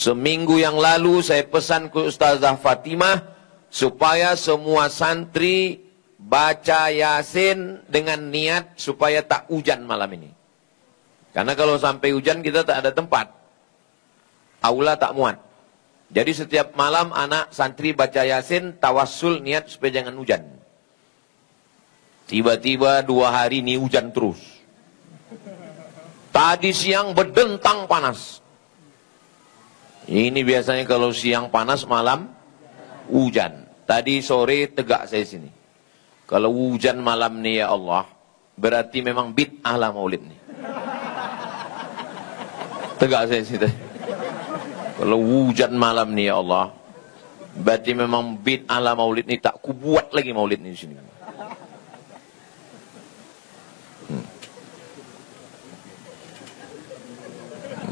Seminggu yang lalu saya pesan ke Ustazah Fatimah supaya semua santri baca Yasin dengan niat supaya tak hujan malam ini. Karena kalau sampai hujan kita tak ada tempat. Aula tak muat. Jadi setiap malam anak santri baca Yasin, tawassul niat supaya jangan hujan. Tiba-tiba 2 hari ini hujan terus. Tadi siang berdentang panas. Ini biasanya kalau siang panas, malam hujan. Tadi sore tegak saya sini. Kalau hujan malam nih ya Allah, berarti memang bid'ah lah maulid nih. Tegak saya sini. Kalau hujan malam nih ya Allah, berarti memang bid'ah lah maulid nih. Tak kubuat lagi maulid nih di sini.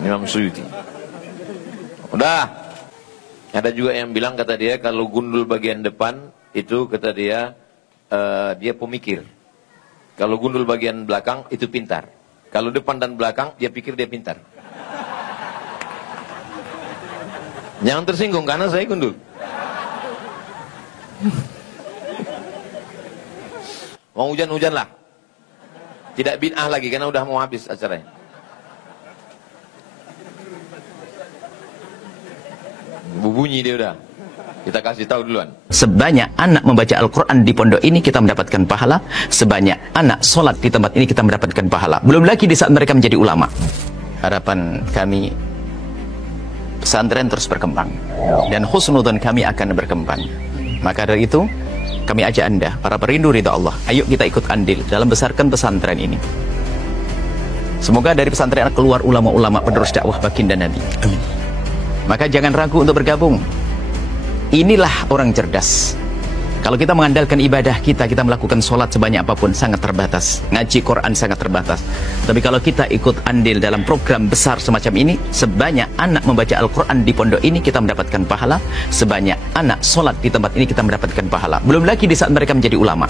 Imam Suyuti. Udah. Ada juga yang bilang, kata dia, kalau gundul bagian depan itu kata dia dia pemikir. Kalau gundul bagian belakang itu pintar. Kalau depan dan belakang dia pikir dia pintar. Jangan tersinggung karena saya gundul. Mau hujan-hujan lah. Tidak bid'ah lagi karena udah mau habis acaranya. Bunyi dia udah. Kita kasih tahu duluan. Sebanyak anak membaca Al-Quran di pondok ini kita mendapatkan pahala. Sebanyak anak sholat di tempat ini kita mendapatkan pahala. Belum lagi di saat mereka menjadi ulama. Harapan kami pesantren terus berkembang. Dan husnudzon kami akan berkembang. Maka dari itu kami ajak Anda, para perindu ridha Allah, ayo kita ikut andil dalam besarkan pesantren ini. Semoga dari pesantren keluar ulama-ulama penerus dakwah baginda Nabi. Amin. Maka jangan ragu untuk bergabung. Inilah orang cerdas. Kalau kita mengandalkan ibadah kita melakukan sholat sebanyak apapun, sangat terbatas. Ngaji Quran sangat terbatas. Tapi kalau kita ikut andil dalam program besar semacam ini, sebanyak anak membaca Al-Quran di pondok ini, kita mendapatkan pahala. Sebanyak anak sholat di tempat ini, kita mendapatkan pahala. Belum lagi di saat mereka menjadi ulama.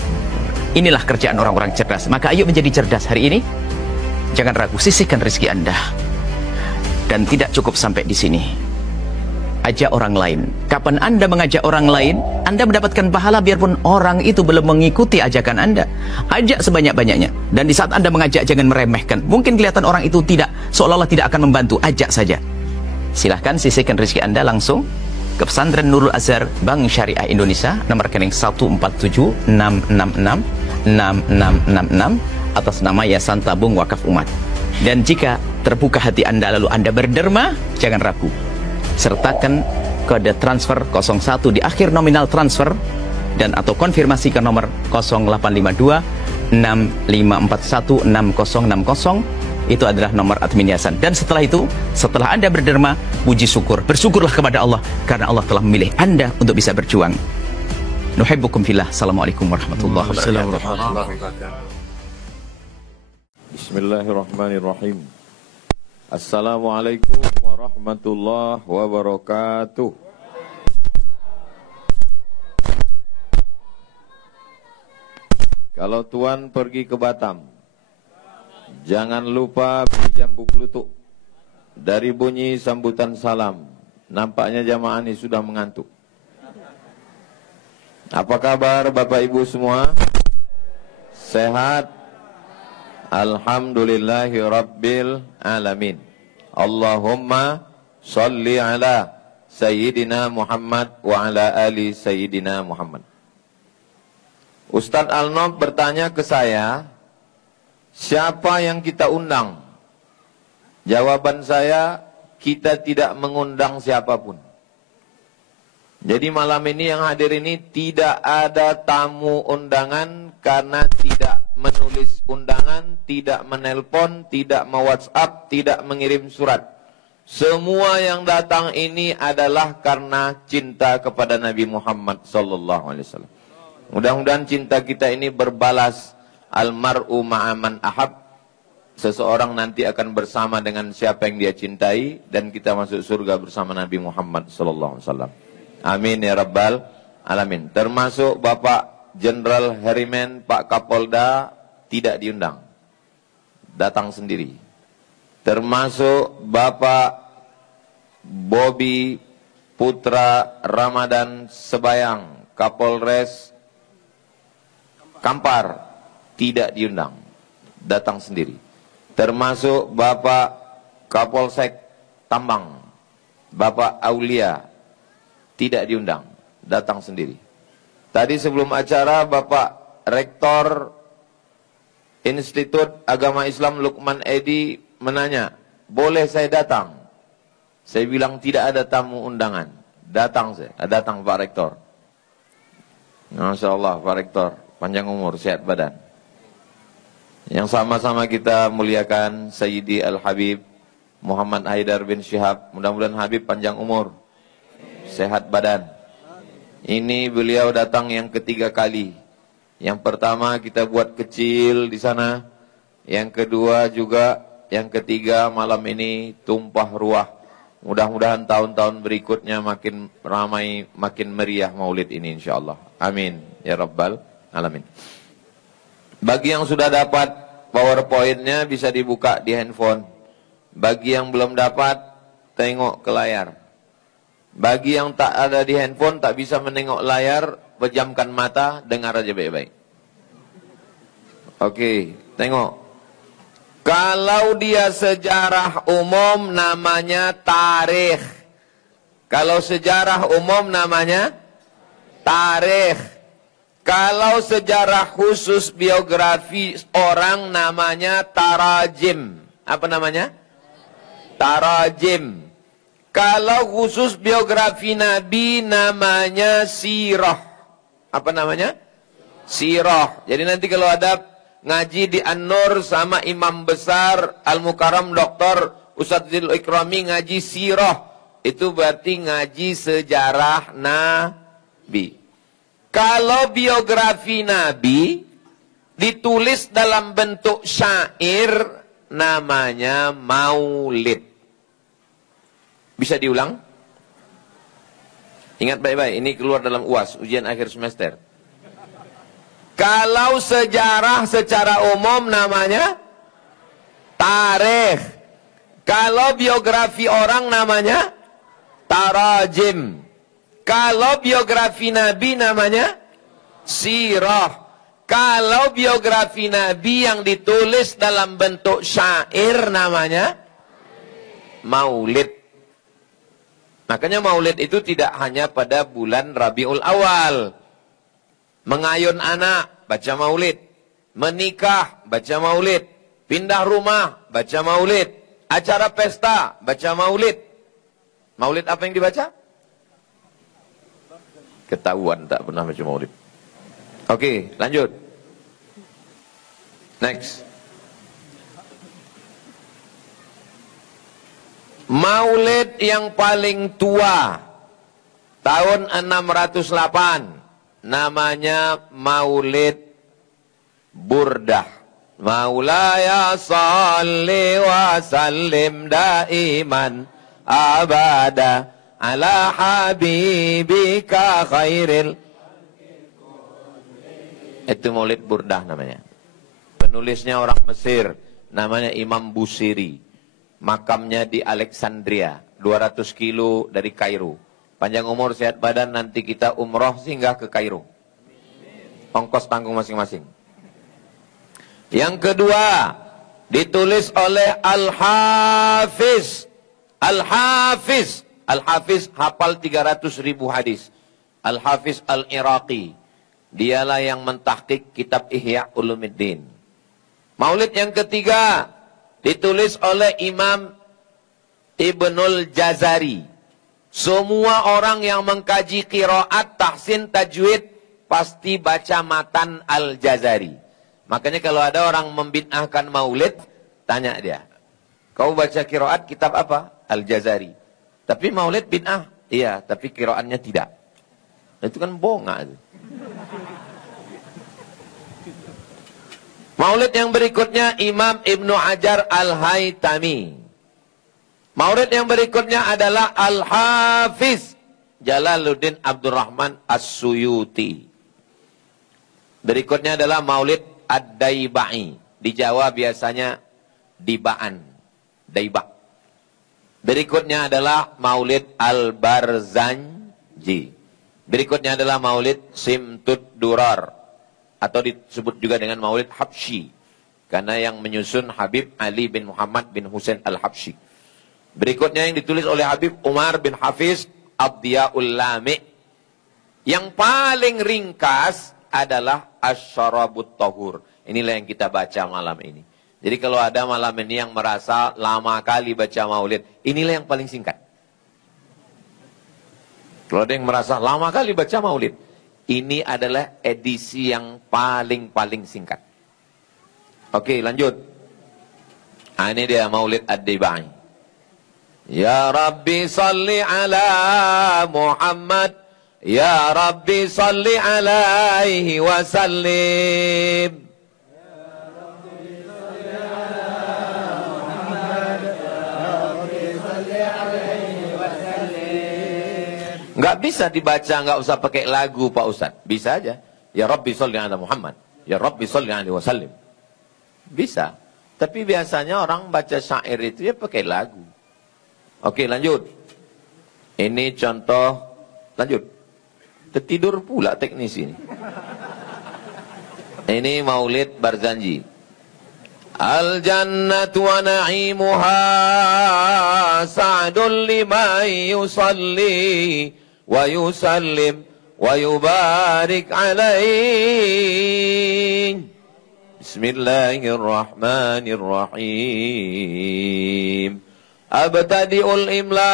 Inilah kerjaan orang-orang cerdas. Maka ayo menjadi cerdas hari ini. Jangan ragu, sisihkan rezeki Anda. Dan tidak cukup sampai di sini. Ajak orang lain. Kapan Anda mengajak orang lain, Anda mendapatkan pahala biarpun orang itu belum mengikuti ajakan Anda. Ajak sebanyak-banyaknya. Dan di saat Anda mengajak, jangan meremehkan. Mungkin kelihatan orang itu tidak, seolah-olah tidak akan membantu. Ajak saja. Silahkan sisihkan rezeki Anda langsung ke Pesantren Nurul Azhar Bank Syariah Indonesia, nomor rekening 147-666-6666 atas nama Yayasan Tabung Wakaf Umat. Dan jika terbuka hati Anda lalu Anda berderma, jangan ragu. Sertakan kode transfer 01 di akhir nominal transfer dan atau konfirmasi ke nomor 0852 6541 6060. Itu adalah nomor admin yayasan. Dan setelah itu, setelah Anda berderma, puji syukur, bersyukurlah kepada Allah karena Allah telah memilih Anda untuk bisa berjuang. Nuhibbukum fillah. Assalamualaikum warahmatullahi wabarakatuh. Bismillahirrahmanirrahim. Assalamualaikum warahmatullahi wabarakatuh. Kalau Tuan pergi ke Batam, jangan lupa beli jambu kluthuk. Dari bunyi sambutan salam, nampaknya jamaah ini sudah mengantuk. Apa kabar Bapak Ibu semua? Sehat? Alhamdulillahi Rabbil Alamin. Allahumma salli ala Sayyidina Muhammad wa ala ali Sayyidina Muhammad. Ustadz Al-Nob bertanya ke saya, siapa yang kita undang? Jawaban saya, kita tidak mengundang siapapun. Jadi malam ini yang hadir ini tidak ada tamu undangan karena tidak menulis undangan, tidak menelpon, tidak me-WhatsApp, tidak mengirim surat. Semua yang datang ini adalah karena cinta kepada Nabi Muhammad SAW. Mudah-mudahan cinta kita ini berbalas. Almar'u ma'aman ahab. Seseorang nanti akan bersama dengan siapa yang dia cintai dan kita masuk surga bersama Nabi Muhammad SAW. Amin ya Rabbal Alamin. Termasuk Bapak Jenderal Herimen, Pak Kapolda tidak diundang, datang sendiri. Termasuk Bapak Bobi Putra Ramadan Sebayang, Kapolres Kampar, tidak diundang, datang sendiri. Termasuk Bapak Kapolsek Tambang, Bapak Aulia, tidak diundang, datang sendiri. Tadi sebelum acara Bapak Rektor Institut Agama Islam Lukman Edi menanya, boleh saya datang? Saya bilang tidak ada tamu undangan. Datang saya, datang Pak Rektor. Masya Allah Pak Rektor, panjang umur, sehat badan. Yang sama-sama kita muliakan Sayyidi Al-Habib Muhammad Haidar bin Syihab. Mudah-mudahan Habib panjang umur, sehat badan. Ini beliau datang yang ketiga kali. Yang pertama kita buat kecil di sana. Yang kedua juga, yang ketiga malam ini tumpah ruah. Mudah-mudahan tahun-tahun berikutnya makin ramai, makin meriah maulid ini insyaAllah. Amin. Ya Rabbal Alamin. Bagi yang sudah dapat PowerPoint-nya bisa dibuka di handphone. Bagi yang belum dapat, tengok ke layar. Bagi yang tak ada di handphone, tak bisa menengok layar, pejamkan mata, dengar aja baik-baik. Oke, tengok. Kalau dia sejarah umum namanya tarikh. Kalau sejarah umum namanya tarikh. Kalau sejarah khusus biografi orang namanya tarajim. Apa namanya? Tarajim. Kalau khusus biografi Nabi namanya sirah. Apa namanya? Sirah. Jadi nanti kalau ada ngaji di An-Nur sama Imam Besar Al-Mukarram Dr. Ustadz Zil Ikrami ngaji sirah. Itu berarti ngaji sejarah Nabi. Kalau biografi Nabi ditulis dalam bentuk syair namanya maulid. Bisa diulang? Ingat baik-baik, ini keluar dalam UAS, ujian akhir semester. Kalau sejarah secara umum namanya tarikh. Kalau biografi orang namanya tarajim. Kalau biografi Nabi namanya sirah. Kalau biografi Nabi yang ditulis dalam bentuk syair namanya maulid. Makanya maulid itu tidak hanya pada bulan Rabiul Awal. Mengayun anak, baca maulid. Menikah, baca maulid. Pindah rumah, baca maulid. Acara pesta, baca maulid. Maulid apa yang dibaca? Ketahuan tak pernah baca maulid. Oke, lanjut. Next. Maulid yang paling tua tahun 608 namanya Maulid Burdah. Maulaya salli wa sallim daiman abada ala habibika khairil. Itu Maulid Burdah namanya. Penulisnya orang Mesir, namanya Imam Busiri. Makamnya di Alexandria, 200 kilo dari Kairo. Panjang umur, sehat badan, nanti kita umroh singgah ke Kairo. Ongkos tanggung masing-masing. Yang kedua, ditulis oleh Al-Hafiz. Al-Hafiz. Al-Hafiz hafal 300.000 hadis. Al-Hafiz Al-Iraqi. Dialah yang mentahqiq kitab Ihya Ulumuddin. Maulid yang ketiga ditulis oleh Imam Ibnul Jazari. Semua orang yang mengkaji qiraat, tahsin, tajwid pasti baca matan Al-Jazari. Makanya kalau ada orang membid'ahkan maulid, tanya dia, kau baca qiraat kitab apa? Al-Jazari. Tapi maulid bid'ah? Iya, tapi qiraatnya tidak. Itu kan bohong. Maulid yang berikutnya Imam Ibnu Hajar Al-Haytami. Maulid yang berikutnya adalah Al-Hafiz Jalaluddin Abdurrahman As-Suyuti. Berikutnya adalah Maulid Ad-Daibai. Di Jawa biasanya Dibaan. Daibak. Berikutnya adalah Maulid Al-Barzanji. Berikutnya adalah Maulid Simtud Durar, atau disebut juga dengan Maulid Habsyi, karena yang menyusun Habib Ali bin Muhammad bin Husain Al-Habsyi. Berikutnya yang ditulis oleh Habib Umar bin Hafiz Abdiyaul Lami. Yang paling ringkas adalah Asyarabut Tahur. Inilah yang kita baca malam ini. Jadi kalau ada malam ini yang merasa lama kali baca maulid, inilah yang paling singkat. Kalau ada yang merasa lama kali baca maulid, ini adalah edisi yang paling singkat. Oke, lanjut. Ini dia Maulid Ad-Dibai. Ya Rabbi salli ala Muhammad, Ya Rabbi salli alaihi wa sallim. Nggak bisa dibaca, nggak usah pakai lagu Pak Ustadz. Bisa aja. Ya Rabbi sholli ala Muhammad. Ya Rabbi sholli alaihi wasallim. Bisa. Tapi biasanya orang baca syair itu ya pakai lagu. Oke, lanjut. Ini contoh. Lanjut. Tertidur pula teknis ini. Ini Maulid Barzanji. Al-jannatu wa na'imuha sa'dun liman yusalli wa yusallim wa yubarik alaihi. Bismillahirrahmanirrahim. Abtadi'ul imla'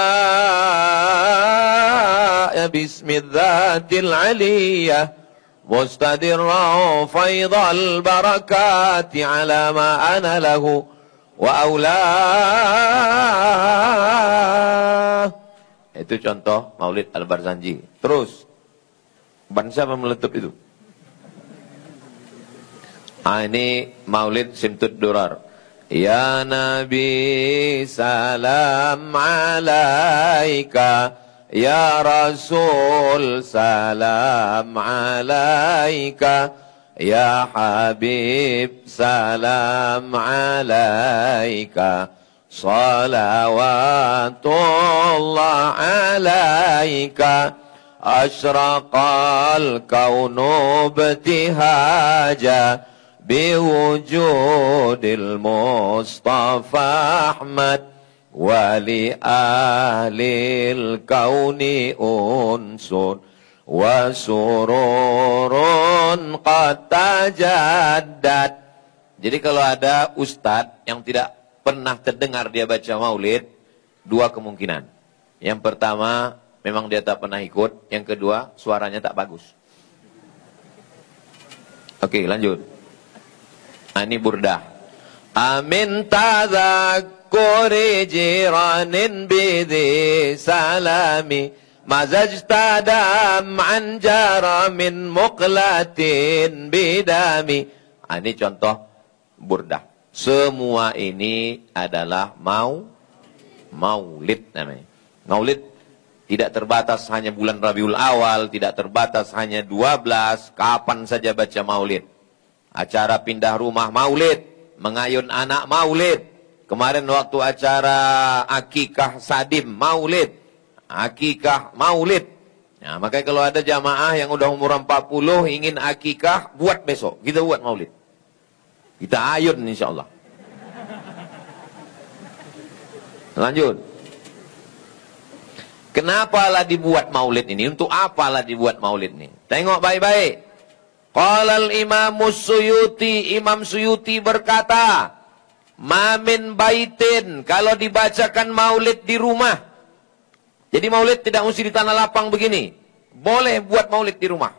bismidzatil aliyah mustadirra faidhal barakati ala ma ana lahu wa aulah. Itu contoh Maulid Al-Barzanji. Terus, ban siapa meletup itu? Ini Maulid Simtud Durar. Ya Nabi salam alaika, Ya Rasul salam alaika, Ya Habib salam alaika, salawatullah alaika, asyraqal kaunu btihaja biwujudil Mustafa Ahmad wali ahlil kauni unsun wa sururun qad tajaddad. Jadi kalau ada ustadz yang tidak pernah terdengar dia baca maulid, dua kemungkinan. Yang pertama, memang dia tak pernah ikut. Yang kedua, suaranya tak bagus. Oke, lanjut. Ini burdah. Amin tadhakkuri jiranin bidhi salami mazajtadam an jaramin muqlatin bidami. Ini contoh burdah. Semua ini adalah maulid namanya. Maulid tidak terbatas hanya bulan Rabiul Awal, tidak terbatas hanya 12, kapan saja baca maulid. Acara pindah rumah maulid, mengayun anak maulid. Kemarin waktu acara akikah sadim maulid, akikah maulid. Nah, makanya kalau ada jamaah yang udah umur 40 ingin akikah, buat besok. Kita buat maulid. Kita ayun insya Allah. Lanjut. Kenapa lah dibuat maulid ini? Untuk apalah dibuat maulid ini? Tengok baik-baik. Qala al-Imam Suyuti, Imam Suyuti berkata, ma min baitin, kalau dibacakan maulid di rumah. Jadi maulid tidak mesti di tanah lapang begini. Boleh buat maulid di rumah.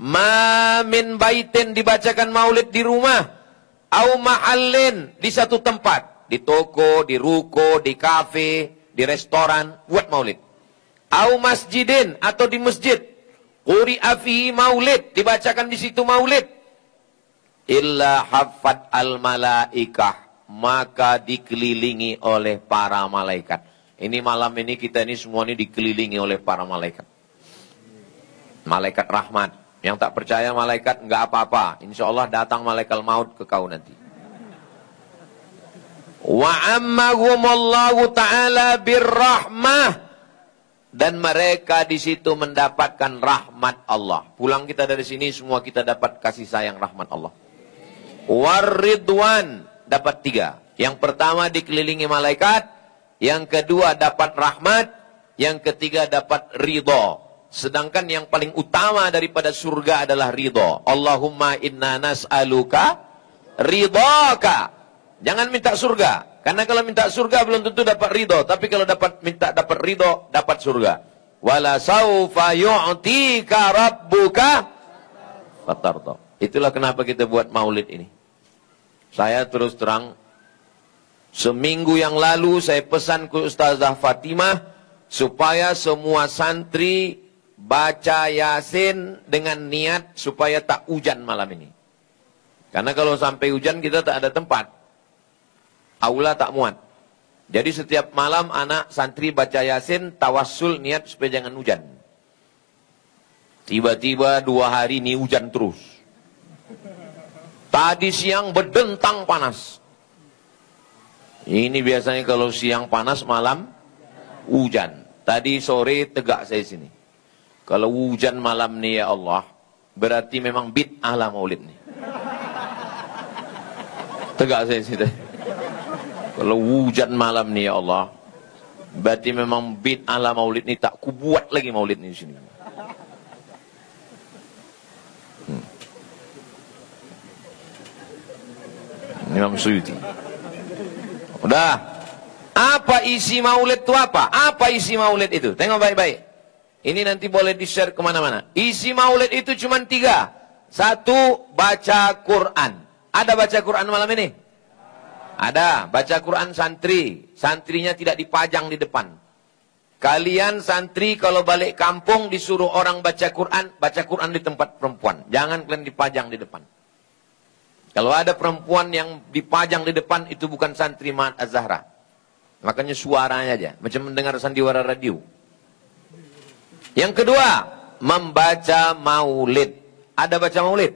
Ma min baitin, dibacakan maulid di rumah. Au mahallin, di satu tempat. Di toko, di ruko, di kafe, di restoran, buat maulid. Au masjidin, atau di masjid. Quri'a fihi maulid, dibacakan di situ maulid. Illa haffat al-malaikah, maka dikelilingi oleh para malaikat. Ini malam ini kita ini semua ini dikelilingi oleh para malaikat. Malaikat rahmat. Yang tak percaya malaikat enggak apa-apa. Insya Allah datang malaikat maut ke kau nanti. Wa ammahumullahu ta'ala birrahmah, dan mereka di situ mendapatkan rahmat Allah. Pulang kita dari sini semua kita dapat kasih sayang rahmat Allah. Waridwan, dapat 3. Yang pertama dikelilingi malaikat, yang kedua dapat rahmat, yang ketiga dapat ridho. Sedangkan yang paling utama daripada surga adalah ridho. Allahumma inna nas'aluka ridhoka. Jangan minta surga, karena kalau minta surga belum tentu dapat ridho. Tapi kalau dapat ridho, dapat surga. Wala saufa yu'tika rabbuka fatarda. Itulah kenapa kita buat maulid ini. Saya terus terang, seminggu yang lalu saya pesan ke Ustazah Fatimah supaya semua santri baca Yasin dengan niat supaya tak hujan malam ini. Karena kalau sampai hujan kita tak ada tempat. Aula tak muat. Jadi setiap malam anak santri baca Yasin, tawassul niat supaya jangan hujan. Tiba-tiba 2 hari ini hujan terus. Tadi siang berdentang panas. Ini biasanya kalau siang panas, malam hujan. Tadi sore tegak saya sini. Kalau hujan malam nih ya Allah, berarti memang bid'ah lah maulid nih. Tegak saya sini. Kalau hujan malam nih ya Allah, berarti memang bid'ah lah maulid nih, tak kubuat lagi maulid nih di sini. Imam Suyuti. Udah. Apa isi maulid itu apa? Apa isi maulid itu? Tengok baik-baik. Ini nanti boleh di-share kemana-mana. Isi maulid itu cuma 3. 1, baca Quran. Ada baca Quran malam ini? Ada, baca Quran santri. Santrinya tidak dipajang di depan. Kalian santri kalau balik kampung disuruh orang baca Quran di tempat perempuan. Jangan kalian dipajang di depan. Kalau ada perempuan yang dipajang di depan, itu bukan santri Ma'had Az-Zahra. Makanya suaranya aja, macam mendengar sandiwara radio. Yang kedua, membaca maulid. Ada baca maulid?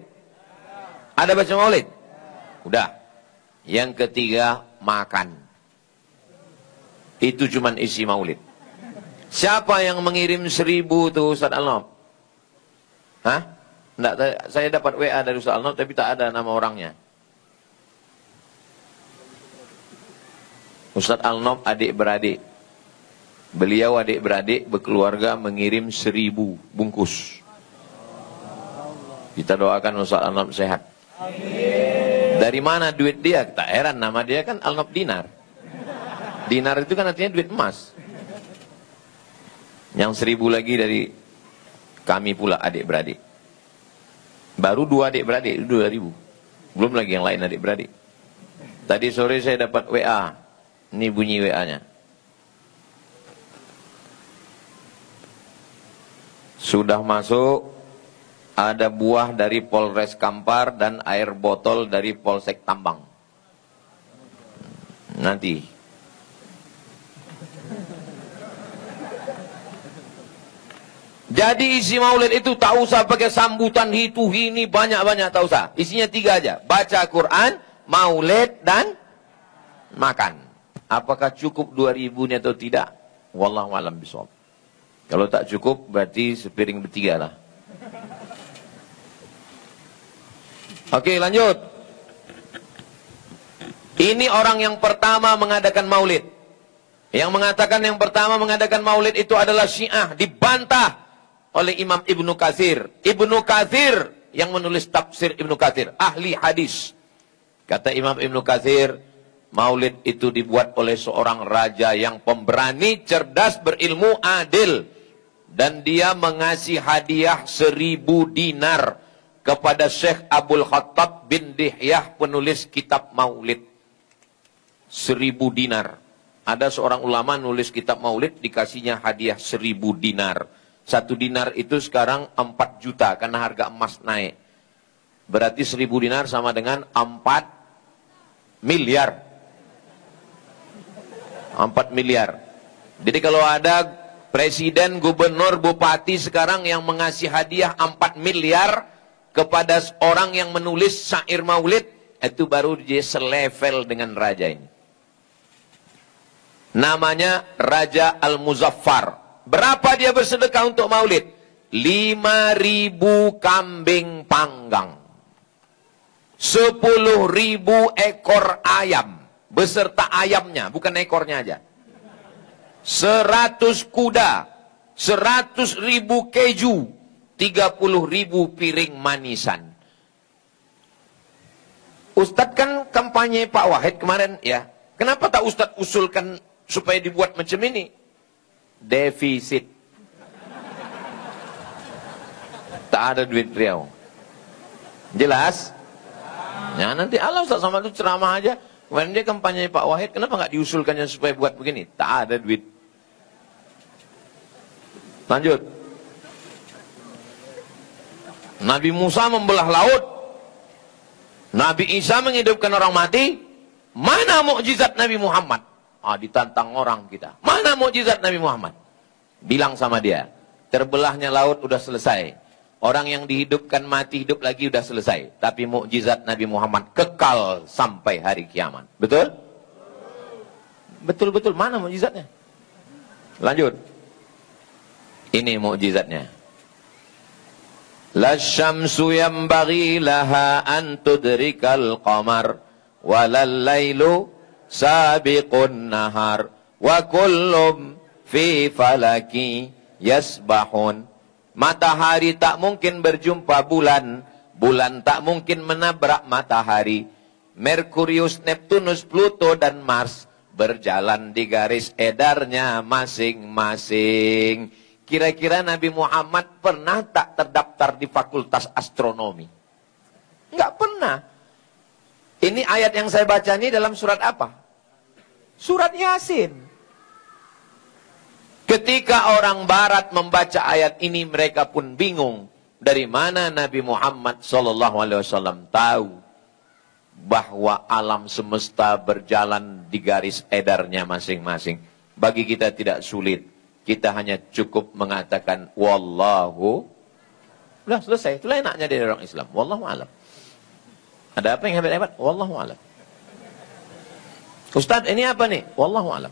Ada baca maulid? Udah. Yang ketiga, makan. Itu cuman isi maulid. Siapa yang mengirim 1000 tuh Ustaz Al-Nob? Hah? Enggak, saya dapat WA dari Ustaz Al-Nob tapi tak ada nama orangnya. Ustaz Al-Nob adik-beradik. Beliau adik-beradik berkeluarga mengirim 1000 bungkus. Kita doakan Ustaz Al-Nob sehat. Amin. Dari mana duit dia? Tak heran, nama dia kan Al-Nob Dinar. Dinar itu kan artinya duit emas. Yang 1000 lagi dari kami pula adik-beradik. Baru 2 adik-beradik, 2000. Belum lagi yang lain adik-beradik. Tadi sore saya dapat WA. Ini bunyi WA-nya. Sudah masuk. Ada buah dari Polres Kampar dan air botol dari Polsek Tambang. Nanti. Jadi isi maulid itu tak usah pakai sambutan itu ini banyak-banyak, tak usah. Isinya 3 aja. Baca Quran, maulid dan makan. Apakah cukup 2000 atau tidak? Wallahu a'lam bishawab. Kalau tak cukup berarti sepiring bertiga lah. Oke, lanjut. Ini orang yang pertama mengadakan maulid. Yang mengatakan yang pertama mengadakan maulid itu adalah Syiah. Dibantah oleh Imam Ibnu Katsir. Ibnu Katsir yang menulis tafsir Ibnu Katsir. Ahli hadis. Kata Imam Ibnu Katsir, maulid itu dibuat oleh seorang raja yang pemberani, cerdas, berilmu, adil. Dan dia mengasih hadiah 1000 dinar. Kepada Syekh Abdul Khattab bin Dihyah, penulis kitab maulid. 1000 dinar. Ada seorang ulama nulis kitab maulid, dikasihnya hadiah 1000 dinar. 1 dinar itu sekarang 4 juta, karena harga emas naik. Berarti 1000 dinar sama dengan 4 miliar. 4 miliar. Jadi kalau ada presiden, gubernur, bupati sekarang yang mengasih hadiah 4 miliar, kepada orang yang menulis syair maulid, itu baru dia selevel dengan raja ini. Namanya Raja Al-Muzaffar. Berapa dia bersedekah untuk maulid? 5.000 kambing panggang. 10.000 ekor ayam. Beserta ayamnya, bukan ekornya aja. 100 kuda. 100.000 keju. 30.000 piring manisan. Ustadz kan kampanye Pak Wahid kemarin ya. Kenapa tak Ustadz usulkan supaya dibuat macam ini? Defisit. Tak ada duit Riau. Jelas? Ya nanti Allah Ustadz sama itu ceramah aja. Kemarin dia kampanye Pak Wahid, kenapa nggak diusulkannya supaya buat begini? Tak ada duit. Lanjut. Nabi Musa membelah laut. Nabi Isa menghidupkan orang mati. Mana mukjizat Nabi Muhammad? Ditantang orang kita. Mana mukjizat Nabi Muhammad? Bilang sama dia, terbelahnya laut udah selesai. Orang yang dihidupkan mati hidup lagi udah selesai. Tapi mukjizat Nabi Muhammad kekal sampai hari kiamat. Betul? Betul-betul. Mana mukjizatnya? Lanjut. Ini mukjizatnya. La syamsu yanbaghi laha an tudrikal qamar walal lailu sabiqun nahar wa kullum fi falaki yasbahun. Matahari tak mungkin berjumpa bulan, bulan tak mungkin menabrak matahari. Merkurius, Neptunus, Pluto dan Mars berjalan di garis edarnya masing-masing. Kira-kira Nabi Muhammad pernah tak terdaftar di fakultas astronomi? Enggak pernah. Ini ayat yang saya baca ini dalam surat apa? Surat Yasin. Ketika orang barat membaca ayat ini, mereka pun bingung. Dari mana Nabi Muhammad SAW tahu bahwa alam semesta berjalan di garis edarnya masing-masing? Bagi kita tidak sulit. Kita hanya cukup mengatakan wallahu. Udah selesai. Itulah enaknya dari orang Islam. Wallahu alam. Ada apa yang hebat-hebat? Wallahu alam. Ustaz, ini apa nih? Wallahu alam.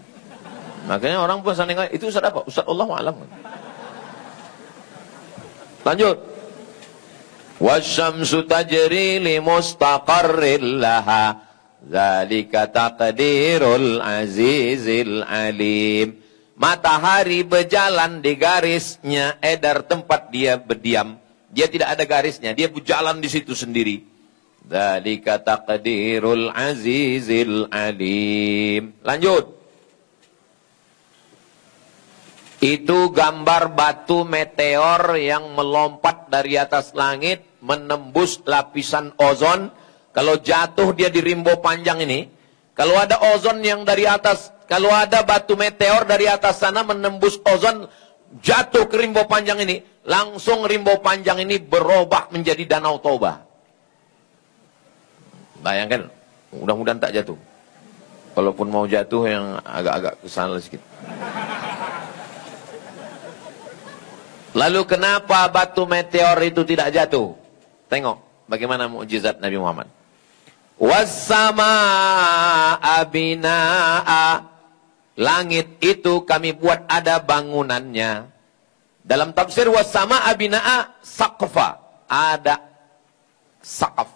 Makanya orang pun saling itu Ustaz apa? Ustaz Allahu alam. Lanjut. Wasyamsu tajri li mustaqarril laha. Dzalika taqdirul azizil alim. Matahari berjalan di garisnya edar tempat dia berdiam. Dia tidak ada garisnya, dia berjalan di situ sendiri. Dzalika taqdirul azizil alim. Lanjut. Itu gambar batu meteor yang melompat dari atas langit, menembus lapisan ozon. Kalau jatuh dia di rimbo panjang ini, kalau ada ozon yang dari atas, kalau ada batu meteor dari atas sana menembus ozon, jatuh ke rimbo panjang ini, langsung rimbo panjang ini berubah menjadi Danau Toba. Bayangkan, mudah-mudahan tak jatuh. Kalaupun mau jatuh yang agak-agak kesana sedikit. Lalu kenapa batu meteor itu tidak jatuh? Tengok bagaimana mukjizat Nabi Muhammad. Was-samaa'a binaa'a. Langit itu kami buat ada bangunannya. Dalam tafsir was-samaa'a binaa'a saqfa. Ada saqaf.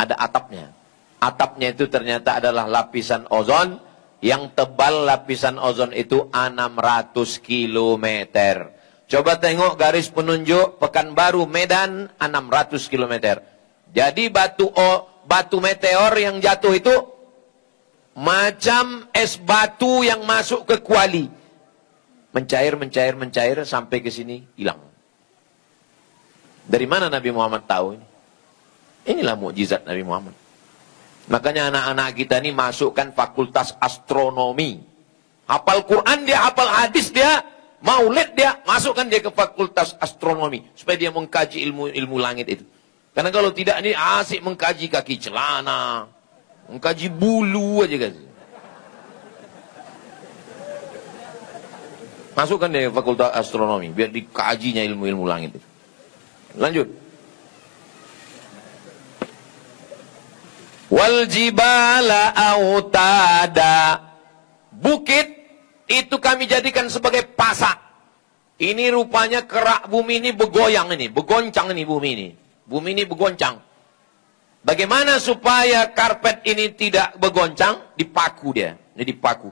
Ada atapnya. Atapnya itu ternyata adalah lapisan ozon. Yang tebal lapisan ozon itu 600 kilometer. Coba tengok garis penunjuk Pekanbaru Medan 600 km. Jadi batu meteor yang jatuh itu macam es batu yang masuk ke kuali. Mencair sampai ke sini hilang. Dari mana Nabi Muhammad tahu ini? Inilah mukjizat Nabi Muhammad. Makanya anak-anak kita ini masukkan fakultas astronomi. Hafal Quran dia, hafal hadis dia. Maulid dia, masukkan dia ke fakultas astronomi. Supaya dia mengkaji ilmu langit itu. Karena kalau tidak ini asik mengkaji kaki celana. Mengkaji bulu aja guys. Masukkan dia ke fakultas astronomi. Biar dikajinya ilmu-ilmu langit itu. Lanjut. Wal jibala autada. Bukit itu kami jadikan sebagai pasak. Ini rupanya kerak bumi ini bergoyang ini, bergoncang ini bumi ini. Bumi ini bergoncang. Bagaimana supaya karpet ini tidak bergoncang? Dipaku dia, ini dipaku.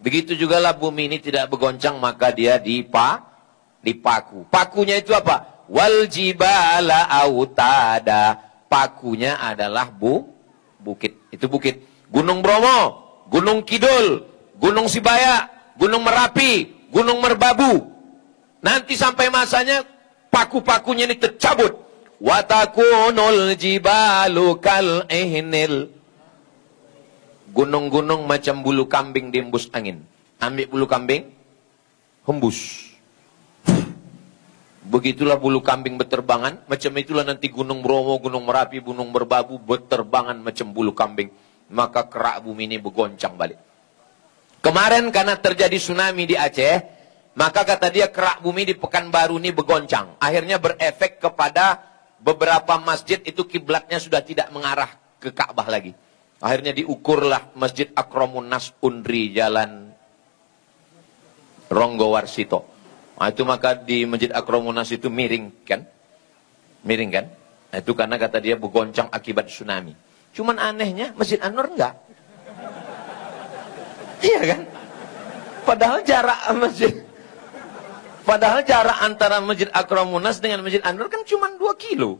Begitu juga lah bumi ini tidak bergoncang, maka dia dipaku. Pakunya itu apa? Wal jibala autada. Pakunya adalah bukit. Itu bukit. Gunung Bromo, Gunung Kidul, Gunung Sibaya, Gunung Merapi, Gunung Merbabu. Nanti sampai masanya paku-pakunya ini tercabut. Watakunul jibalu kal ihnil. Gunung-gunung macam bulu kambing diembus angin. Ambil bulu kambing, hembus. Begitulah bulu kambing berterbangan. Macam itulah nanti Gunung Bromo, Gunung Merapi, Gunung Merbabu berterbangan macam bulu kambing. Maka kerak bumi ini bergoncang balik. Kemarin karena terjadi tsunami di Aceh, maka kata dia kerak bumi di Pekanbaru ini bergoncang. Akhirnya berefek kepada beberapa masjid itu kiblatnya sudah tidak mengarah ke Ka'bah lagi. Akhirnya diukurlah Masjid Akramun Nas Undri Jalan Ronggowarsito. Nah, itu maka di Masjid Akramun Nas itu miring kan? Miring kan? Nah, itu karena kata dia bergoncang akibat tsunami. Cuman anehnya Masjid An-Nur enggak. Iya kan? Padahal jarak antara Masjid Akramun Nas dengan Masjid An-Nur kan cuma 2 kilo.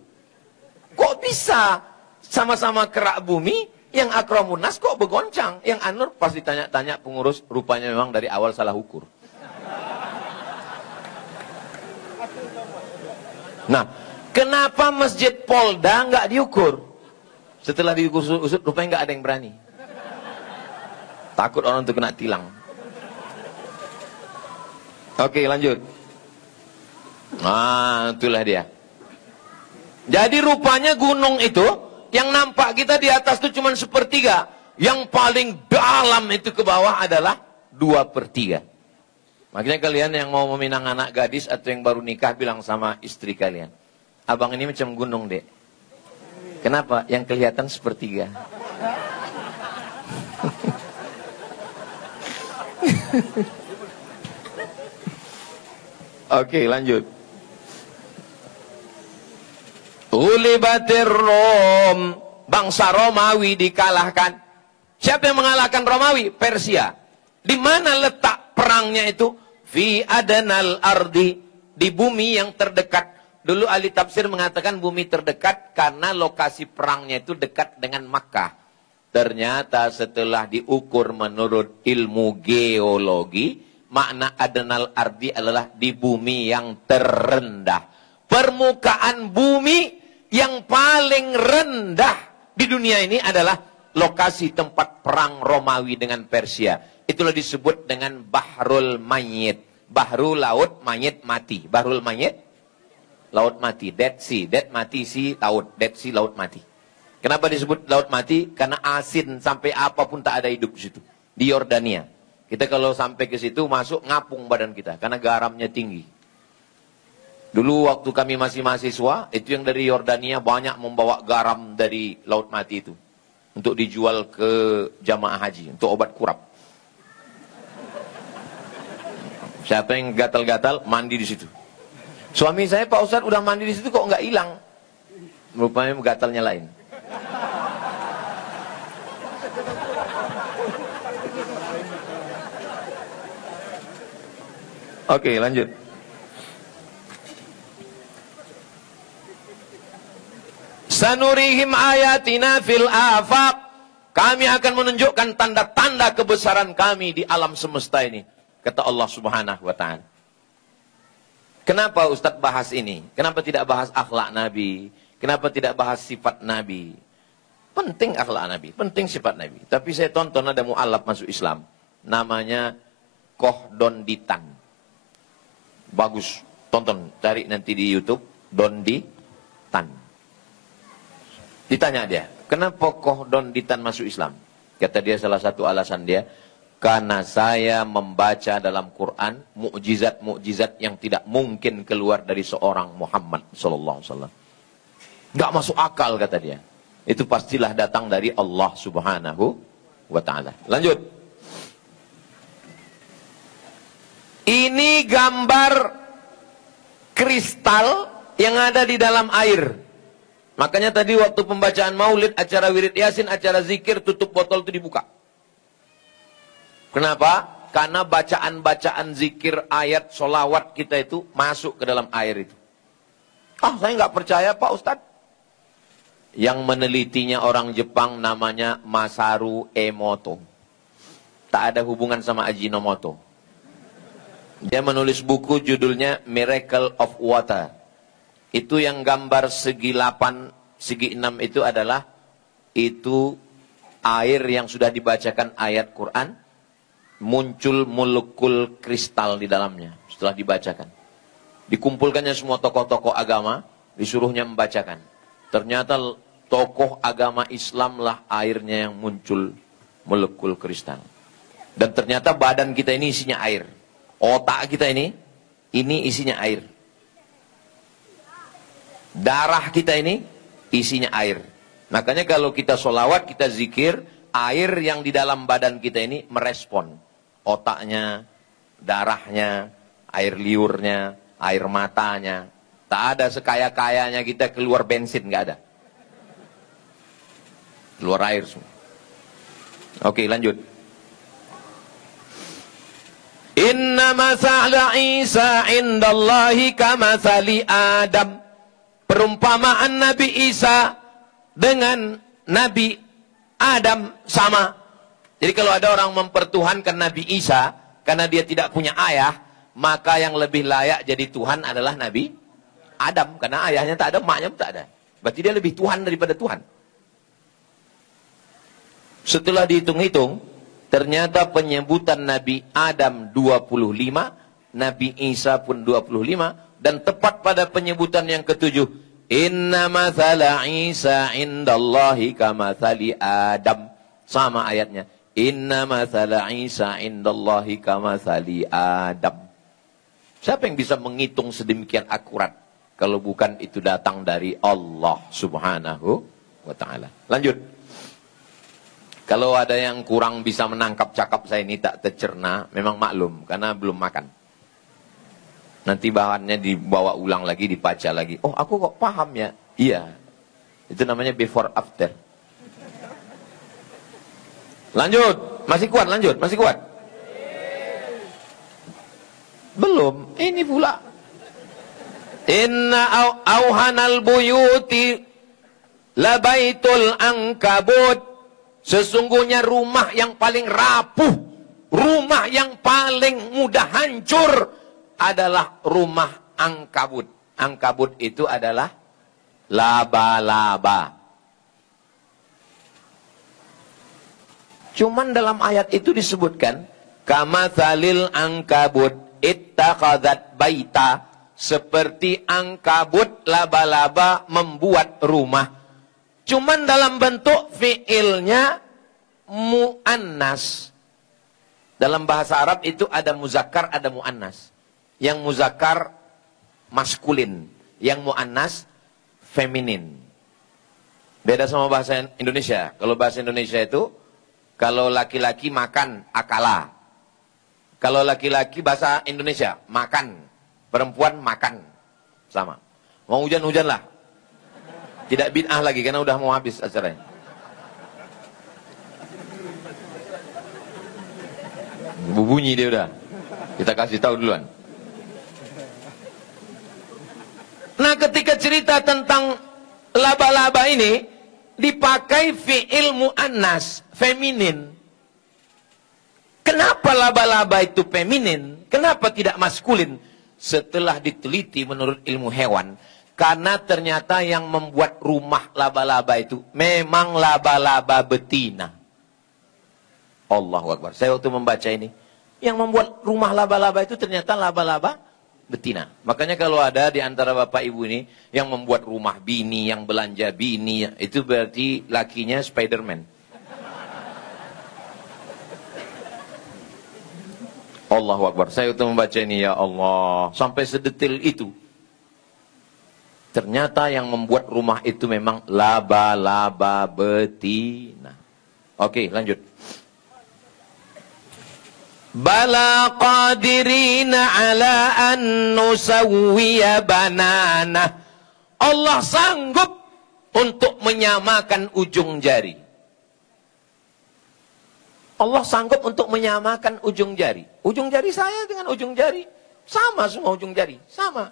Kok bisa sama-sama kerak bumi? Yang Akramun Nas kok bergoncang? Yang An-Nur pasti tanya-tanya pengurus, rupanya memang dari awal salah ukur. Nah, kenapa Masjid Polda nggak diukur? Setelah diukur-usut, rupanya nggak ada yang berani. Takut orang itu kena tilang. Oke, lanjut. Nah, itulah dia. Jadi rupanya gunung itu yang nampak kita di atas itu cuma 1/3. Yang paling dalam itu ke bawah adalah 2/3. Makanya kalian yang mau meminang anak gadis atau yang baru nikah bilang sama istri kalian, abang ini macam gunung dek. Kenapa? Yang kelihatan 1/3. Oke, lanjut. Ulibatir Rom, bangsa Romawi dikalahkan. Siapa yang mengalahkan Romawi? Persia. Di mana letak perangnya itu? Fi adanal ardi, di bumi yang terdekat. Dulu ahli tafsir mengatakan bumi terdekat karena lokasi perangnya itu dekat dengan Makkah. Ternyata setelah diukur menurut ilmu geologi, makna adanal ardi adalah di bumi yang terendah. Permukaan bumi yang paling rendah di dunia ini adalah lokasi tempat perang Romawi dengan Persia. Itulah disebut dengan Bahrul Mayyit. Bahru laut, Mayyit mati. Bahrul Mayyit, laut mati. Dead Sea, dead mati, sea laut. Dead Sea, laut mati. Kenapa disebut laut mati? Karena asin sampai apapun tak ada hidup di situ. Di Yordania. Kita kalau sampai ke situ masuk ngapung badan kita karena garamnya tinggi. Dulu waktu kami masih mahasiswa, itu yang dari Yordania banyak membawa garam dari laut mati itu. Untuk dijual ke jamaah haji, untuk obat kurap. Siapa yang gatal-gatal, mandi di situ. Suami saya, Pak Ustadz, udah mandi di situ kok nggak hilang. Rupanya gatalnya lain. Oke, lanjut. Sanurihim ayatina fil afaq. Kami akan menunjukkan tanda-tanda kebesaran kami di alam semesta ini. Kata Allah Subhanahu wa ta'ala. Kenapa Ustadz bahas ini? Kenapa tidak bahas akhlak Nabi? Kenapa tidak bahas sifat Nabi? Penting akhlak Nabi, penting sifat Nabi. Tapi saya tonton ada mu'alaf masuk Islam. Namanya Koh Donditan. Bagus, tonton, cari nanti di YouTube. Donditan. Ditanya dia, kenapa Koh Donditan masuk Islam? Kata dia salah satu alasan dia, karena saya membaca dalam Quran mukjizat-mukjizat yang tidak mungkin keluar dari seorang Muhammad sallallahu alaihi wasallam. Enggak masuk akal kata dia. Itu pastilah datang dari Allah Subhanahu wa taala. Lanjut. Ini gambar kristal yang ada di dalam air. Makanya tadi waktu pembacaan maulid, acara wirid yasin, acara zikir, tutup botol itu dibuka. Kenapa? Karena bacaan-bacaan zikir, ayat, sholawat kita itu masuk ke dalam air itu. Saya nggak percaya Pak Ustadz. Yang menelitinya orang Jepang namanya Masaru Emoto. Tak ada hubungan sama Ajinomoto. Dia menulis buku judulnya Miracle of Water. Itu yang gambar segi 8, segi 6 itu adalah itu air yang sudah dibacakan ayat Quran, muncul molekul kristal di dalamnya setelah dibacakan. Dikumpulkannya semua tokoh-tokoh agama, disuruhnya membacakan. Ternyata tokoh agama Islam lah airnya yang muncul molekul kristal. Dan ternyata badan kita ini isinya air. Otak kita ini isinya air. Darah kita ini isinya air. Makanya kalau kita sholawat, kita zikir, air yang di dalam badan kita ini merespon. Otaknya, darahnya, air liurnya, air matanya. Tak ada sekaya-kayanya kita keluar bensin, nggak ada. Keluar air semua. Oke, lanjut. Inna masala Isa indallahi kamathali Adam. Perumpamaan Nabi Isa dengan Nabi Adam sama. Jadi kalau ada orang mempertuhankan Nabi Isa karena dia tidak punya ayah, maka yang lebih layak jadi Tuhan adalah Nabi Adam. Karena ayahnya tak ada, maknya pun tak ada. Berarti dia lebih Tuhan daripada Tuhan. Setelah dihitung-hitung, ternyata penyebutan Nabi Adam 25, Nabi Isa pun 25, dan tepat pada penyebutan yang ketujuh, Inna mathala Isa indallahi kamathali Adam. Sama ayatnya. Inna mathala Isa indallahi kamathali Adam. Siapa yang bisa menghitung sedemikian akurat kalau bukan itu datang dari Allah Subhanahu wa ta'ala. Lanjut. Kalau ada yang kurang bisa menangkap cakap saya ini tak tercerna, memang maklum karena belum makan. Nanti bahannya dibawa ulang lagi, dibaca lagi. Oh, aku kok paham ya? Iya. Itu namanya before after. Lanjut. Masih kuat, lanjut. Masih kuat. Belum. Ini pula. Inna auhanal buyuti labaitul ankabut. Sesungguhnya rumah yang paling rapuh, rumah yang paling mudah hancur adalah rumah angkabut. Angkabut itu adalah laba-laba. Cuman dalam ayat itu disebutkan kamatsalil ankabut ittakhadzat baita, seperti angkabut, laba-laba membuat rumah. Cuman dalam bentuk fiilnya mu'annas. Dalam bahasa Arab itu ada muzakkar, ada mu'annas. Yang muzakkar maskulin, yang mu'annas feminin. Beda sama bahasa Indonesia. Kalau bahasa Indonesia itu, kalau laki-laki makan akala. Kalau laki-laki bahasa Indonesia makan, perempuan makan. Sama. Mau hujan-hujan lah. Tidak bid'ah lagi karena udah mau habis acaranya. Bunyi dia udah. Kita kasih tahu duluan. Nah, ketika cerita tentang laba-laba ini dipakai fi'il mu'annas, feminin. Kenapa laba-laba itu feminin? Kenapa tidak maskulin? Setelah diteliti menurut ilmu hewan, karena ternyata yang membuat rumah laba-laba itu memang laba-laba betina. Allahu Akbar. Saya waktu membaca ini, yang membuat rumah laba-laba itu ternyata laba-laba betina. Makanya kalau ada di antara bapak ibu ini yang membuat rumah bini, yang belanja bini, itu berarti lakinya Spiderman. Allahu Akbar. Saya waktu membaca ini, ya Allah, sampai sedetil itu. Ternyata yang membuat rumah itu memang laba-laba betina. Oke, lanjut. Bala qadirina ala an nusawwiya banana. Allah sanggup untuk menyamakan ujung jari. Allah sanggup untuk menyamakan ujung jari. Ujung jari saya dengan ujung jari sama, semua ujung jari sama.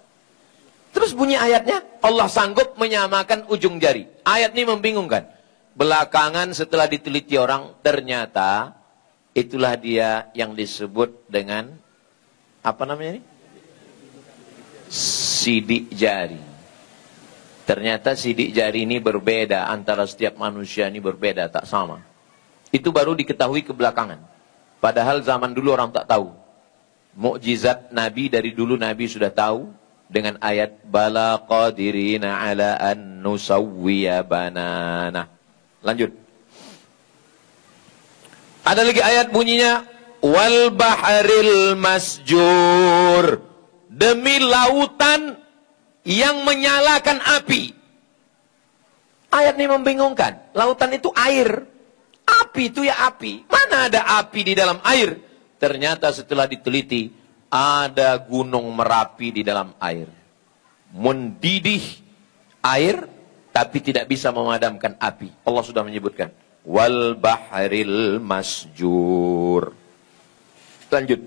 Terus bunyi ayatnya, Allah sanggup menyamakan ujung jari. Ayat ini membingungkan. Belakangan setelah diteliti orang, ternyata itulah dia yang disebut dengan apa namanya ini? Sidik jari. Ternyata sidik jari ini berbeda antara setiap manusia, ini berbeda, tak sama. Itu baru diketahui kebelakangan. Padahal zaman dulu orang tak tahu. Mukjizat Nabi dari dulu Nabi sudah tahu dengan ayat bala qadirina ala an nusawwiya banana. Lanjut. Ada lagi ayat bunyinya wal bahril masjur, demi lautan yang menyalakan api. Ayat ini membingungkan. Lautan itu air. Api itu ya api. Mana ada api di dalam air? Ternyata setelah diteliti, ada gunung Merapi di dalam air. Mendidih air, tapi tidak bisa memadamkan api. Allah sudah menyebutkan. Wal bahril masjur. Lanjut.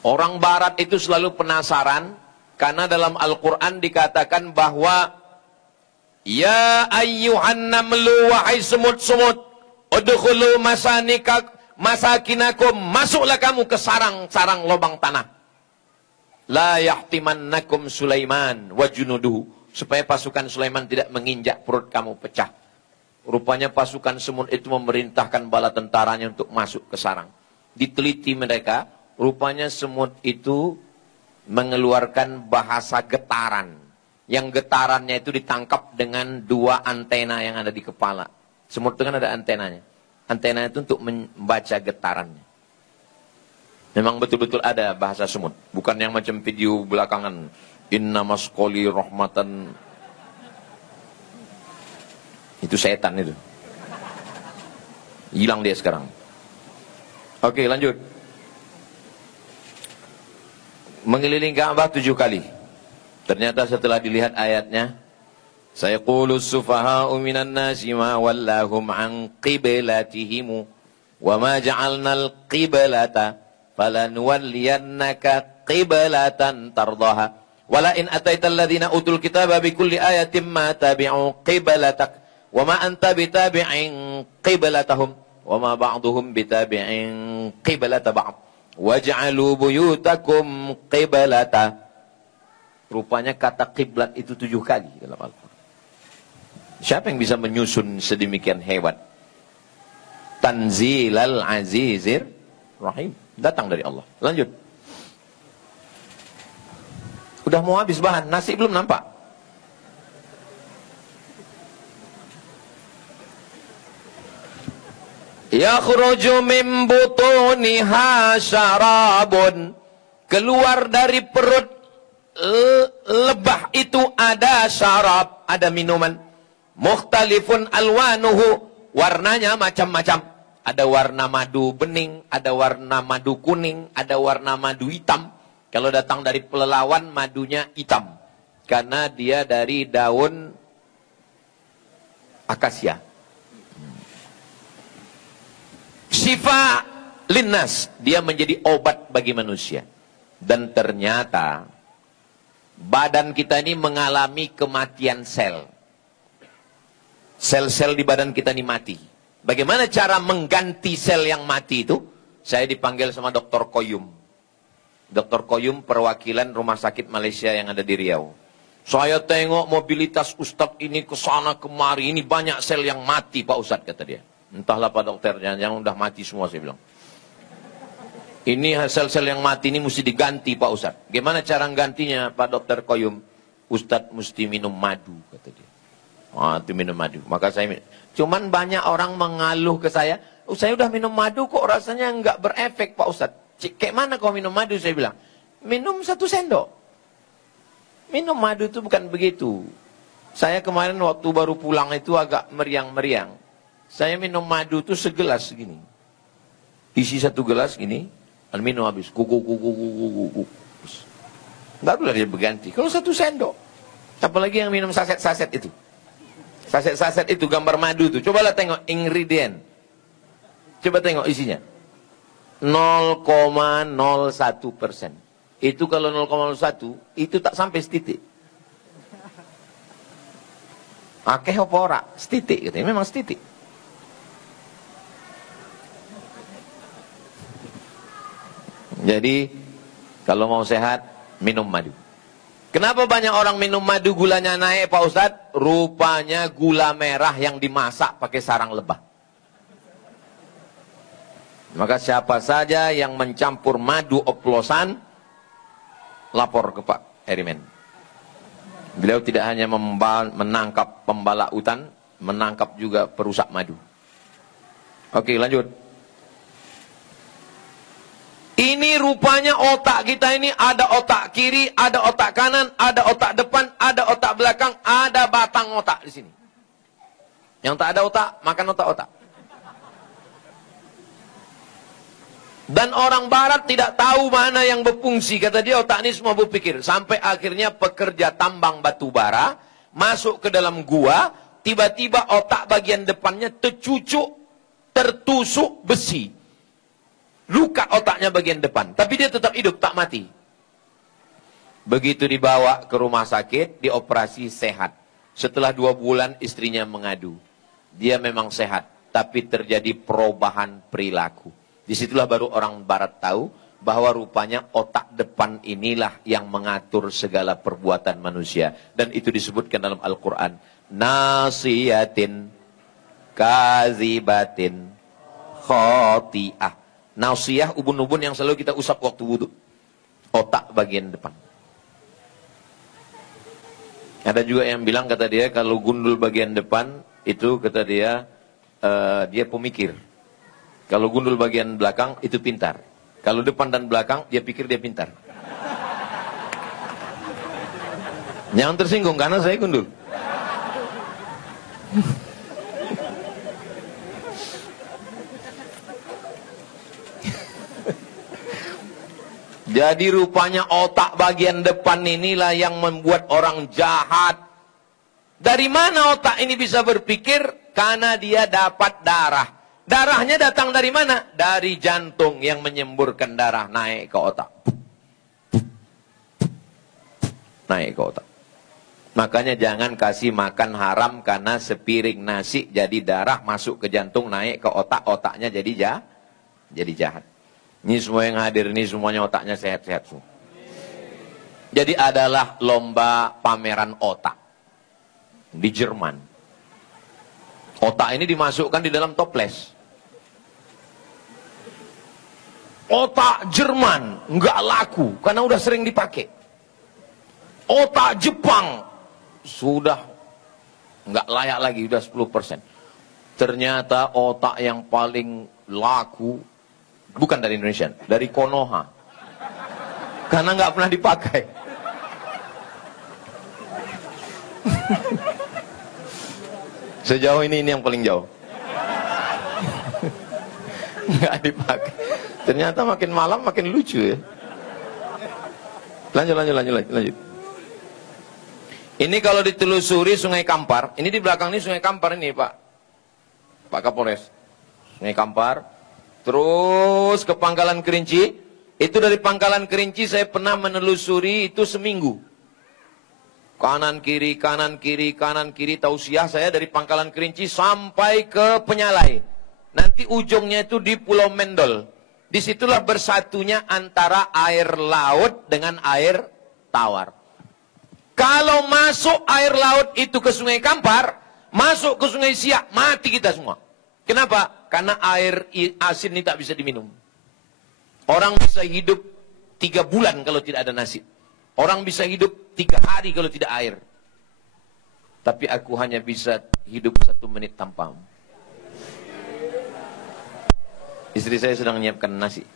Orang barat itu selalu penasaran, karena dalam Al-Quran dikatakan bahwa ya ayyuhan namlu wahai semut-semut, udkhulu masakinakum, masuklah kamu ke sarang-sarang lubang tanah. La yahtimannakum Sulaiman wa junuduhu, supaya pasukan Sulaiman tidak menginjak perut kamu pecah. Rupanya pasukan semut itu memerintahkan bala tentaranya untuk masuk ke sarang. Diteliti mereka, rupanya semut itu mengeluarkan bahasa getaran. Yang getarannya itu ditangkap dengan 2 antena yang ada di kepala. Semut itu kan ada antenanya. Antena itu untuk membaca getarannya. Memang betul-betul ada bahasa semut. Bukan yang macam video belakangan. Inna maskoli rahmatan. Itu setan itu. Hilang dia sekarang. Oke, lanjut. Mengelilingi Ka'bah 7 kali. Ternyata setelah dilihat ayatnya, sayaqulu sufaha'u minan nasi ma wallahum an qiblatihim wa ma ja'alnal qiblata falanuwalliyannaka qiblatan tardaha wala in ataital ladzina utul kitaba bikulli ayatin ma tabi'u qiblatak wa ma anta bitabi'in qiblatahum wa ma ba'duhum bitabi'in qiblata ba'd waj'alu buyutakum qiblata. Rupanya kata kiblat itu 7 kali dalam Al-Quran. Siapa yang bisa menyusun sedemikian hebat? Tanzilal azizir rahim. Datang dari Allah. Lanjut. Udah mau habis bahan. Nasi belum nampak. Yakhruju min butuniha syarabun. Keluar dari perut lebah itu ada syarab, ada minuman. Mukhtalifun alwanuhu, warnanya macam-macam. Ada warna madu bening, ada warna madu kuning, ada warna madu hitam. Kalau datang dari pelelawan, madunya hitam. Karena dia dari daun akasia. Syifa linnas, dia menjadi obat bagi manusia. Dan ternyata badan kita ini mengalami kematian sel. Sel-sel di badan kita ini mati. Bagaimana cara mengganti sel yang mati itu? Saya dipanggil sama Dr. Koyum. Dr. Koyum perwakilan rumah sakit Malaysia yang ada di Riau. Saya tengok mobilitas Ustadz ini ke sana kemari. Ini banyak sel yang mati Pak Ustadz, kata dia. Entahlah Pak Dokter, yang udah mati semua, saya bilang. Ini sel-sel yang mati ini mesti diganti Pak Ustadz. Gimana cara gantinya Pak Dokter Koyum? Ustadz mesti minum madu, kata dia. Itu minum madu. Maka saya minum. Cuman banyak orang mengaluh ke saya udah minum madu kok rasanya nggak berefek Pak Ustadz. Kayak mana kau minum madu? Saya bilang, minum 1 sendok. Minum madu itu bukan begitu. Saya kemarin waktu baru pulang itu agak meriang-meriang. Saya minum madu tuh segelas gini. Isi satu gelas gini, minum habis. Kuku. Barulah dia berganti. Kalau satu sendok. Apalagi yang minum saset-saset itu. Saset-saset itu gambar madu tuh. Cobalah tengok ingredient. Coba tengok isinya. 0,01%. Itu kalau 0,01, itu tak sampai setitik. Akeh apa ora? Setitik katanya. Memang setitik. Jadi, kalau mau sehat, minum madu. Kenapa banyak orang minum madu gulanya naik, Pak Ustadz? Rupanya gula merah yang dimasak pakai sarang lebah. Maka siapa saja yang mencampur madu oplosan, lapor ke Pak Erimen. Beliau tidak hanya menangkap pembala hutan, menangkap juga perusak madu. Oke, lanjut. Ini rupanya otak kita ini ada otak kiri, ada otak kanan, ada otak depan, ada otak belakang, ada batang otak di sini. Yang tak ada otak, makan otak-otak. Dan orang barat tidak tahu mana yang berfungsi. Kata dia otak ini semua berpikir. Sampai akhirnya pekerja tambang batu bara masuk ke dalam gua. Tiba-tiba otak bagian depannya tercucuk, tertusuk besi. Luka otaknya bagian depan. Tapi dia tetap hidup, tak mati. Begitu dibawa ke rumah sakit, dioperasi sehat. Setelah 2 bulan istrinya mengadu. Dia memang sehat. Tapi terjadi perubahan perilaku. Disitulah baru orang barat tahu bahwa rupanya otak depan inilah yang mengatur segala perbuatan manusia. Dan itu disebutkan dalam Al-Quran. Nasiyatin, kazibatin, khoti'ah. Nasiyah, ubun-ubun yang selalu kita usap waktu wudhu. Otak bagian depan. Ada juga yang bilang, kata dia, kalau gundul bagian depan, itu kata dia, dia pemikir. Kalau gundul bagian belakang, itu pintar. Kalau depan dan belakang, dia pikir dia pintar. Jangan tersinggung, karena saya gundul. Jadi rupanya otak bagian depan inilah yang membuat orang jahat. Dari mana otak ini bisa berpikir? Karena dia dapat darah. Darahnya datang dari mana? Dari jantung yang menyemburkan darah naik ke otak. Naik ke otak. Makanya jangan kasih makan haram karena sepiring nasi jadi darah masuk ke jantung naik ke otak. Otaknya jadi jahat. Ini semua yang hadir ini semuanya otaknya sehat-sehat semua. Jadi adalah lomba pameran otak di Jerman. Otak ini dimasukkan di dalam toples. Otak Jerman nggak laku karena udah sering dipakai. Otak Jepang sudah nggak layak lagi, udah 10%. Ternyata otak yang paling laku bukan dari Indonesia, dari Konoha. Karena nggak pernah dipakai. Sejauh ini yang paling jauh. Nggak dipakai. Ternyata makin malam makin lucu ya. Lanjut. Ini kalau ditelusuri Sungai Kampar. Ini di belakang ini Sungai Kampar ini Pak Kapolres. Sungai Kampar. Terus ke Pangkalan Kerinci. Itu dari Pangkalan Kerinci saya pernah menelusuri itu seminggu. Kanan kiri, tausiah saya dari Pangkalan Kerinci sampai ke Penyalai. Nanti ujungnya itu di Pulau Mendol. Disitulah bersatunya antara air laut dengan air tawar. Kalau masuk air laut itu ke Sungai Kampar, masuk ke Sungai Siak, mati kita semua. Kenapa? Karena air asin ini tak bisa diminum. Orang bisa hidup 3 bulan kalau tidak ada nasi. Orang bisa hidup 3 hari kalau tidak air. Tapi aku hanya bisa hidup 1 menit tanpamu. Istri saya sedang menyiapkan nasi.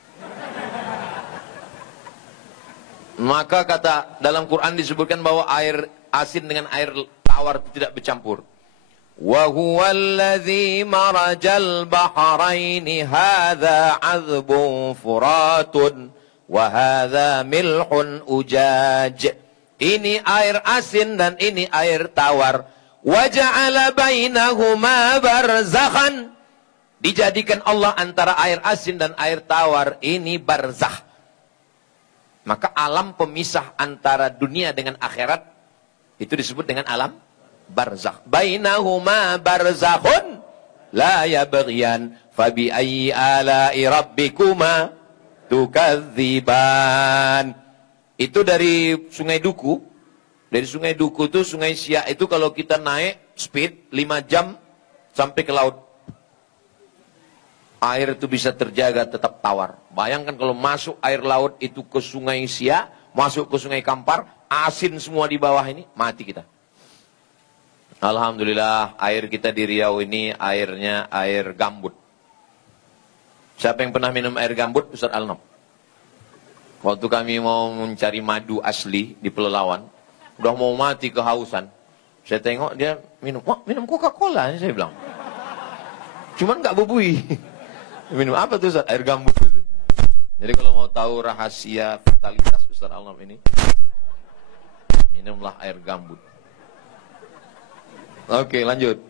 Maka kata dalam Quran disebutkan bahwa air asin dengan air tawar tidak bercampur. Wa huwal ladzi marajal bahraini hadza 'adzbun furatun wa hadza milhun ujaj. Ini air asin dan ini air tawar. Wa ja'ala bainahuma barzakhan. Dijadikan Allah antara air asin dan air tawar ini barzakh. Maka alam pemisah antara dunia dengan akhirat itu disebut dengan alam barzakh. Bainahuma barzakhun la yabghiyan fabi ayyi ala'i rabbikuma tukadziban. Itu dari Sungai Duku. Dari Sungai Duku itu Sungai Siak itu kalau kita naik speed 5 jam sampai ke laut. Air itu bisa terjaga tetap tawar. Bayangkan kalau masuk air laut itu ke Sungai Siak, masuk ke Sungai Kampar, asin semua di bawah ini, mati kita. Alhamdulillah, air kita di Riau ini airnya air gambut. Siapa yang pernah minum air gambut? Ustaz Alnam. Waktu kami mau mencari madu asli di Pelalawan, udah mau mati kehausan. Saya tengok dia minum, wah minum Coca-Cola, saya bilang. Cuman nggak bubui. Minum apa tuh Ustaz? Air gambut. Jadi kalau mau tahu rahasia vitalitas Ustaz Alnam ini, minumlah air gambut. Oke, lanjut.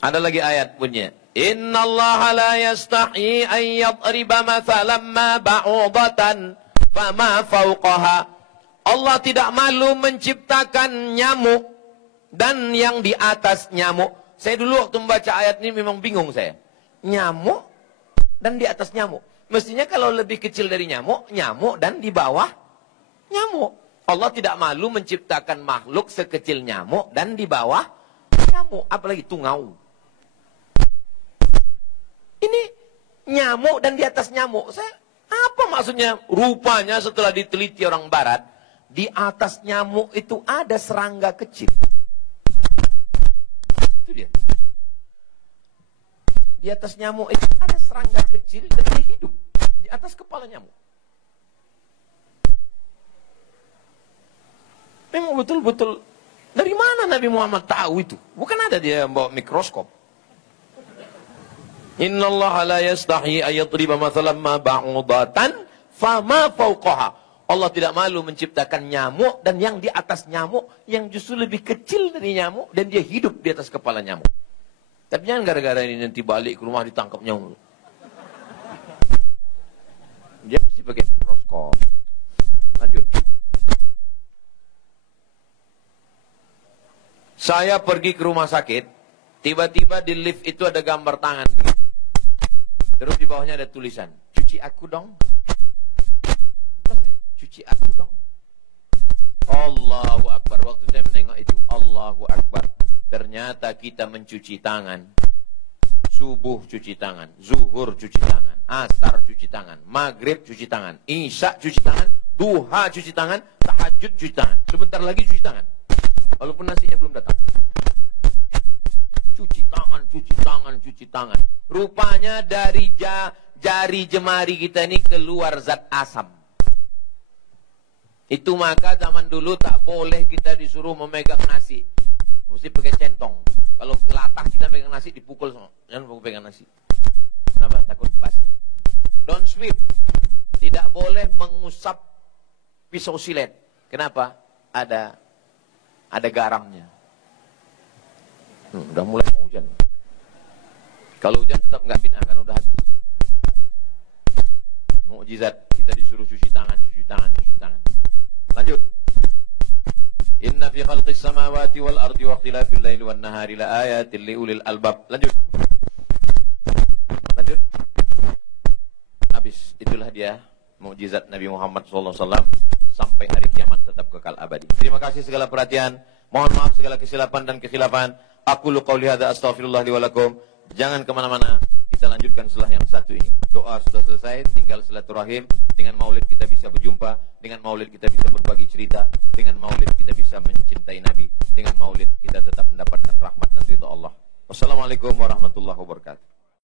Ada lagi ayat punya. Innallaha la yastahi an yadriba mathalan ma ba'udatan fama fawqaha. Allah tidak malu menciptakan nyamuk dan yang di atas nyamuk. Saya dulu waktu membaca ayat ini memang bingung saya. Nyamuk dan di atas nyamuk. Mestinya kalau lebih kecil dari nyamuk, nyamuk dan di bawah nyamuk. Allah tidak malu menciptakan makhluk sekecil nyamuk dan di bawah nyamuk. Apalagi tungau. Ini nyamuk dan di atas nyamuk. Apa maksudnya? Rupanya setelah diteliti orang barat, di atas nyamuk itu ada serangga kecil. Itu dia. Di atas nyamuk itu ada serangga kecil dan dia hidup di atas kepala nyamuk. Memang betul-betul dari mana Nabi Muhammad tahu itu? Bukan ada dia bawa mikroskop. Innallaha la yastahi ayadriba mathalan ma ba'udatan fama fawqaha. Allah tidak malu menciptakan nyamuk dan yang di atas nyamuk yang justru lebih kecil dari nyamuk dan dia hidup di atas kepala nyamuk. Tapi jangan gara-gara ini nanti balik ke rumah ditangkap nyamuk. Dia mesti pakai mikroskop. Lanjut. Saya pergi ke rumah sakit, tiba-tiba di lift itu ada gambar tangan begini. Terus di bawahnya ada tulisan, cuci aku dong. Cuci aku dong. Allahu Akbar. Waktu saya menengok itu, Allahu Akbar. Ternyata kita mencuci tangan. Subuh cuci tangan, zuhur cuci tangan, asar cuci tangan, maghrib cuci tangan, isya cuci tangan, duha cuci tangan, tahajud cuci tangan. Sebentar lagi cuci tangan. Walaupun nasinya belum datang. Cuci tangan, cuci tangan, cuci tangan. Rupanya dari jari jemari kita ini keluar zat asam. Itu maka zaman dulu tak boleh kita disuruh memegang nasi. Mesti pakai centong. Kalau latah kita megang nasi dipukul semua. Jangan pegang nasi. Kenapa? Takut basi. Don't sweep. Tidak boleh mengusap pisau silet. Kenapa? Ada garamnya. Udah mulai mau hujan. Kalau hujan tetap nggak bid'ah karena udah habis. Mukjizat kita disuruh cuci tangan, cuci tangan, cuci tangan. Lanjut. Inna fi khalqis samawati wal ardi wa ikhtilafil laili wan nahari la ayatin liulil albab. Lanjut. Lanjut. Habis. Itulah dia mukjizat Nabi Muhammad SAW. Sampai hari kiamat tetap kekal abadi. Terima kasih segala perhatian. Mohon maaf segala kesilapan dan kekhilafan. Aku lu qauli hadza astaghfirullah li wa lakum. Jangan kemana-mana. Kita lanjutkan setelah yang satu ini. Doa sudah selesai, tinggal silaturahim. Dengan maulid kita bisa berjumpa. Dengan maulid kita bisa berbagi cerita. Dengan maulid kita bisa mencintai Nabi. Dengan maulid kita tetap mendapatkan rahmat dan ridha Allah. Wassalamualaikum warahmatullahi wabarakatuh.